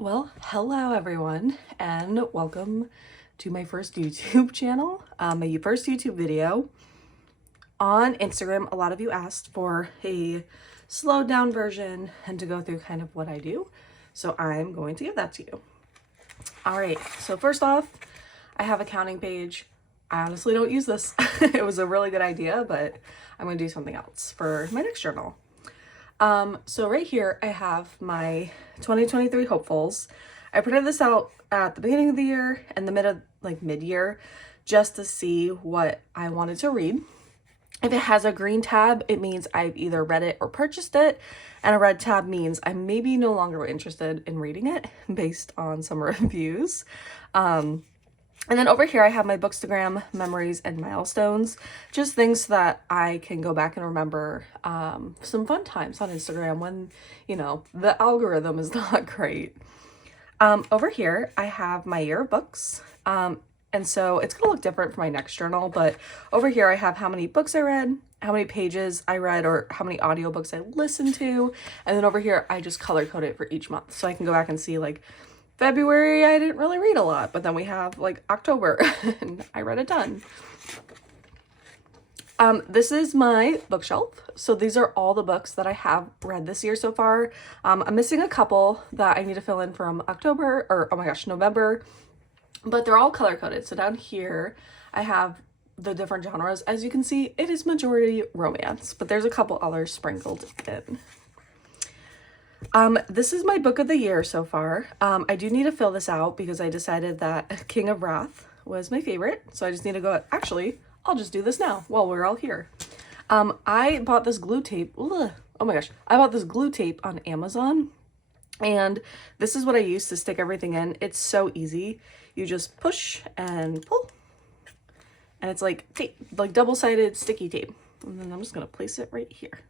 Well, hello everyone, and welcome to my first YouTube channel, my first YouTube video. On Instagram, a lot of you asked for a slowed down version and to go through kind of what I do, so I'm going to give that to you. All right, so first off, I have a counting page. I honestly don't use this. It was a really good idea, but I'm going to do something else for my next journal. So right here I have my 2023 hopefuls. I printed this out at the beginning of the year and the mid-year just to see what I wanted to read. If it has a green tab, it means I've either read it or purchased it, and a red tab means I'm maybe no longer interested in reading it based on some reviews. And then over here, I have my Bookstagram memories and milestones, just things that I can go back and remember some fun times on Instagram when, you know, the algorithm is not great. Over here, I have my year of books. And so it's gonna look different for my next journal, but over here I have how many books I read, how many pages I read, or how many audiobooks I listened to. And then over here, I just color code it for each month. So I can go back and see like, February, I didn't really read a lot, but then we have like October and I read a ton. This is my bookshelf. So these are all the books that I have read this year so far. I'm missing a couple that I need to fill in from October or, oh my gosh, November, but they're all color coded. So down here, I have the different genres. As you can see, it is majority romance, but there's a couple others sprinkled in. This is my book of the year so far. I do need to fill this out because I decided that King of Wrath was my favorite. So I just need to go, actually, I'll just do this now while we're all here. I bought this glue tape. Ugh, oh my gosh. I bought this glue tape on Amazon, and this is what I use to stick everything in. It's so easy. You just push and pull, and it's like tape, like double-sided sticky tape. And then I'm just gonna place it right here.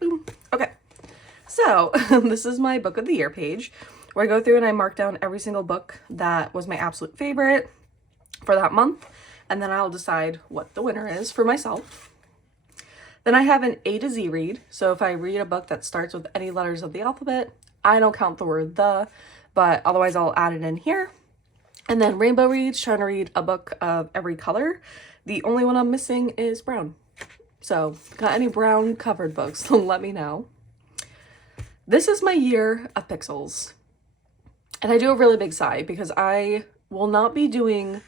Boom. Okay, so this is my book of the year page where I go through and I mark down every single book that was my absolute favorite for that month, and then I'll decide what the winner is for myself. Then I have an A to Z read. So if I read a book that starts with any letters of the alphabet, I don't count the word the, but otherwise I'll add it in here. And then rainbow reads, trying to read a book of every color. The only one I'm missing is brown. So, got any brown covered books, let me know. This is my year of pixels. And I do a really big sigh because I will be doing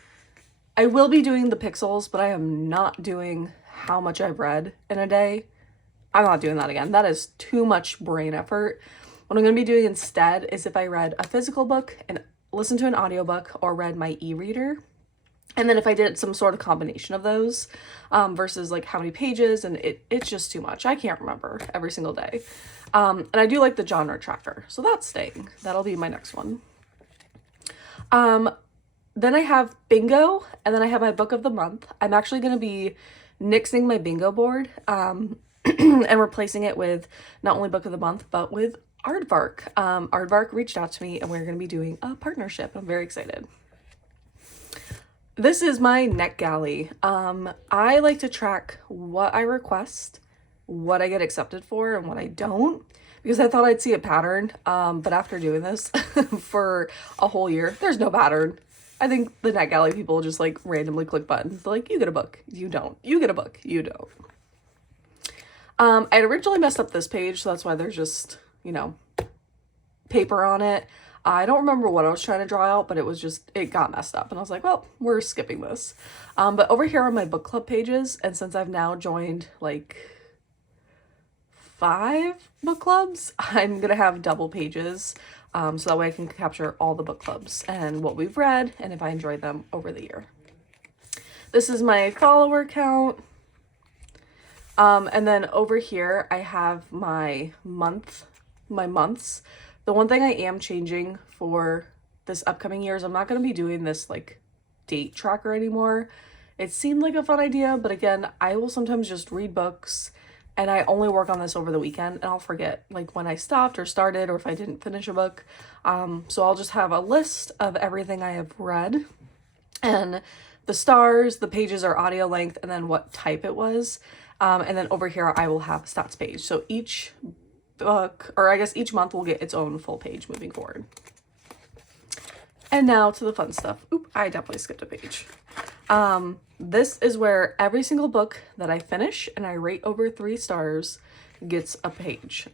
the pixels, but I am not doing how much I've read in a day. I'm not doing that again. That is too much brain effort. What I'm going to be doing instead is if I read a physical book and listened to an audiobook or read my e-reader. And then if I did some sort of combination of those versus like how many pages, and it's just too much. I can't remember every single day. And I do like the genre tracker, so that's staying. That'll be my next one. Then I have bingo, and then I have my book of the month. I'm actually going to be nixing my bingo board and replacing it with not only book of the month, but with Aardvark. Aardvark reached out to me and we're going to be doing a partnership. I'm very excited. This is my NetGalley. I like to track what I request, what I get accepted for, and what I don't, because I thought I'd see a pattern. But after doing this for a whole year, there's no pattern. I think the NetGalley people just like randomly click buttons. They're like, you get a book, you don't. You get a book, you don't. I had originally messed up this page, so that's why there's just, you know, paper on it. I don't remember what I was trying to draw out, but it got messed up. And I was like, well, we're skipping this. But over here are my book club pages. And since I've now joined like 5 book clubs, I'm going to have double pages. So that way I can capture all the book clubs and what we've read and if I enjoyed them over the year. This is my follower count. And then over here, I have my months. The one thing I am changing for this upcoming year is I'm not going to be doing this like date tracker anymore. It seemed like a fun idea, but again, I will sometimes just read books and I only work on this over the weekend and I'll forget like when I stopped or started or if I didn't finish a book. So I'll just have a list of everything I have read and the stars, the pages are audio length, and then what type it was. And then over here, I will have a stats page. So each book, or I guess each month will get its own full page moving forward. And now to the fun stuff. Oop, I definitely skipped a page. This is where every single book that I finish and I rate over 3 stars gets a page.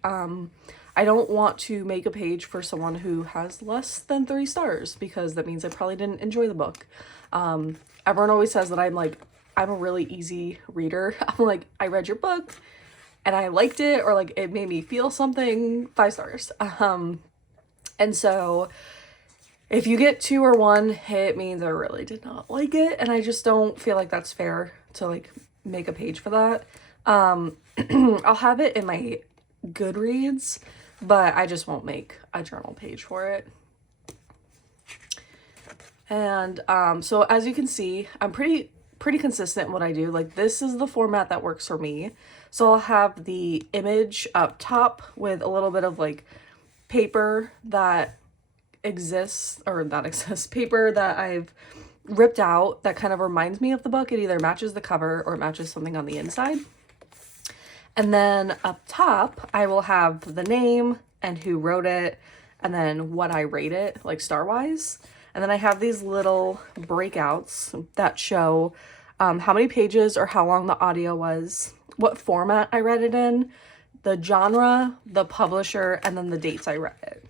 I don't want to make a page for someone who has less than 3 stars because that means I probably didn't enjoy the book. Everyone always says that I'm a really easy reader. I'm like, I read your book and I liked it, or like it made me feel something, 5 stars. And so if you get 2 or 1, it means I really did not like it, and I just don't feel like that's fair to like make a page for that. I'll have it in my Goodreads, but I just won't make a journal page for it. And so as you can see, I'm pretty consistent in what I do. Like, this is the format that works for me. So I'll have the image up top with a little bit of like paper that exists, or not exists, paper that I've ripped out that kind of reminds me of the book. It either matches the cover or it matches something on the inside. And then up top, I will have the name and who wrote it, and then what I rate it, like star-wise. And then I have these little breakouts that show how many pages or how long the audio was, what format I read it in, the genre, the publisher, and then the dates I read it.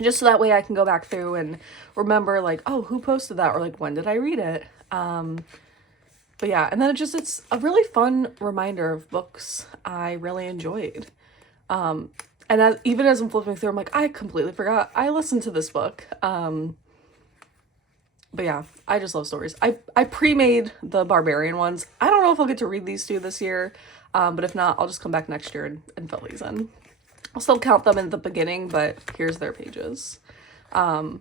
Just so that way I can go back through and remember like, oh, who posted that, or like, when did I read it? But yeah, and then it's a really fun reminder of books I really enjoyed. And even as I'm flipping through, I'm like, I completely forgot I listened to this book. But yeah, I just love stories. I pre-made the Barbarian ones. I don't know if I'll get to read these 2 this year, but if not, I'll just come back next year and fill these in. I'll still count them in the beginning, but here's their pages. And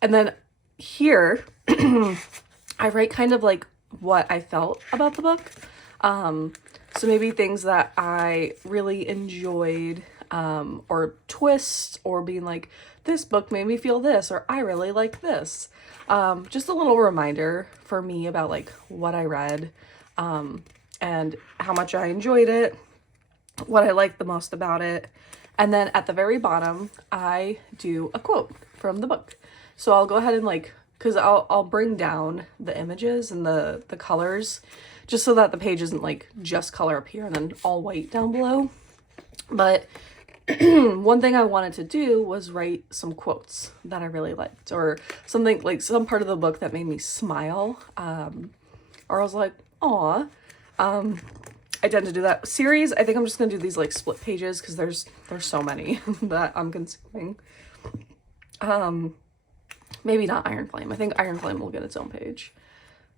then here, I write kind of like what I felt about the book. So maybe things that I really enjoyed, or twists, or being like, this book made me feel this, or I really like this. Just a little reminder for me about like what I read, and how much I enjoyed it, what I liked the most about it. And then at the very bottom, I do a quote from the book. So I'll go ahead and like, because I'll bring down the images and the colors just so that the page isn't like just color up here and then all white down below. But one thing I wanted to do was write some quotes that I really liked, or something like some part of the book that made me smile, or I was like, aw. I tend to do that. Series, I think I'm just gonna do these like split pages because there's so many that I'm consuming. Maybe not Iron Flame. I think Iron Flame will get its own page.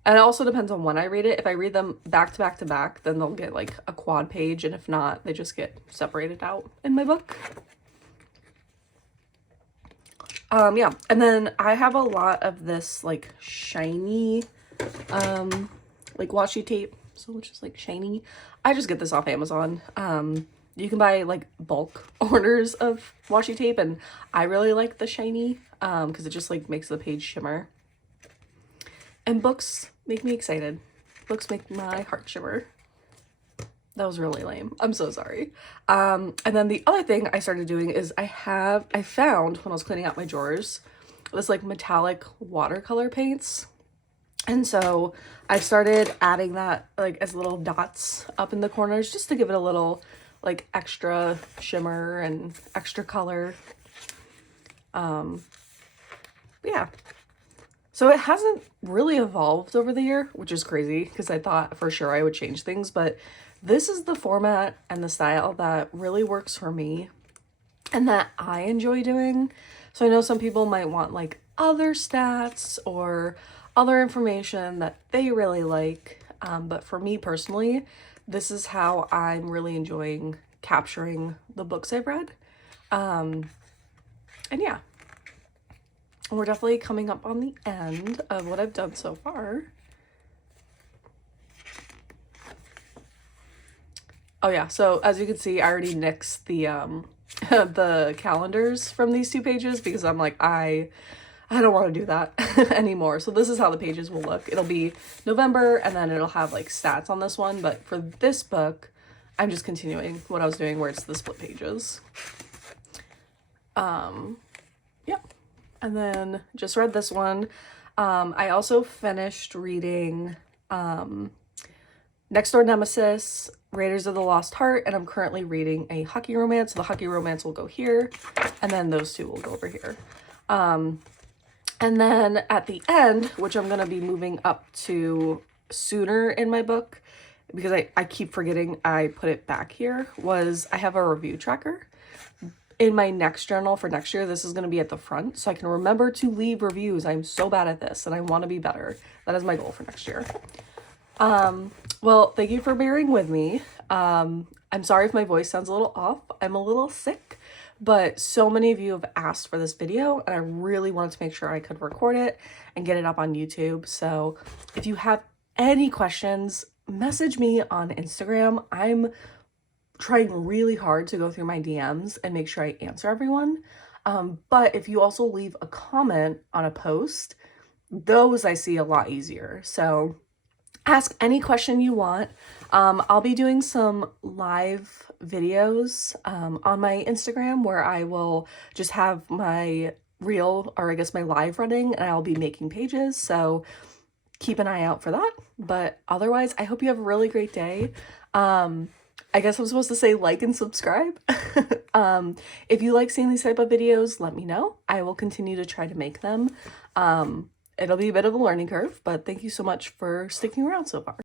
And it also depends on when I read it. If I read them back to back to back, then they'll get like a quad page, and if not, they just get separated out in my book. Yeah, and then I have a lot of this like shiny like washi tape, so it's just like shiny. I just get this off Amazon. You can buy like bulk orders of washi tape, and I really like the shiny because it just like makes the page shimmer. And books make me excited. Books make my heart shimmer. That was really lame. I'm so sorry. And then the other thing I started doing is I found when I was cleaning out my drawers this like metallic watercolor paints. And so I started adding that like as little dots up in the corners just to give it a little like extra shimmer and extra color. Yeah. So it hasn't really evolved over the year, which is crazy because I thought for sure I would change things, but this is the format and the style that really works for me and that I enjoy doing. So I know some people might want like other stats or other information that they really like, but for me personally, this is how I'm really enjoying capturing the books I've read. And yeah. We're definitely coming up on the end of what I've done so far. Oh yeah, so as you can see, I already nixed the the calendars from these 2 pages because I'm like, I don't want to do that anymore. So this is how the pages will look. It'll be November, and then it'll have like stats on this one. But for this book, I'm just continuing what I was doing where it's the split pages. Yeah. And then just read this one. I also finished reading Next Door Nemesis, Raiders of the Lost Heart, and I'm currently reading a hockey romance. So the hockey romance will go here, and then those two will go over here. And then at the end, which I'm going to be moving up to sooner in my book, because I keep forgetting I put it back here, was I have a review tracker. In my next journal for next year, this is going to be at the front, so I can remember to leave reviews. I'm so bad at this, and I want to be better. That is my goal for next year. Well, thank you for bearing with me. I'm sorry if my voice sounds a little off. I'm a little sick, but so many of you have asked for this video, and I really wanted to make sure I could record it and get it up on YouTube. So if you have any questions, message me on Instagram. I'm trying really hard to go through my DMs and make sure I answer everyone. But if you also leave a comment on a post, those I see a lot easier. So ask any question you want. I'll be doing some live videos on my Instagram where I will just have my reel, or I guess my live running, and I'll be making pages. So keep an eye out for that. But otherwise, I hope you have a really great day. I guess I'm supposed to say like and subscribe. If you like seeing these type of videos, let me know. I will continue to try to make them. It'll be a bit of a learning curve, but thank you so much for sticking around so far.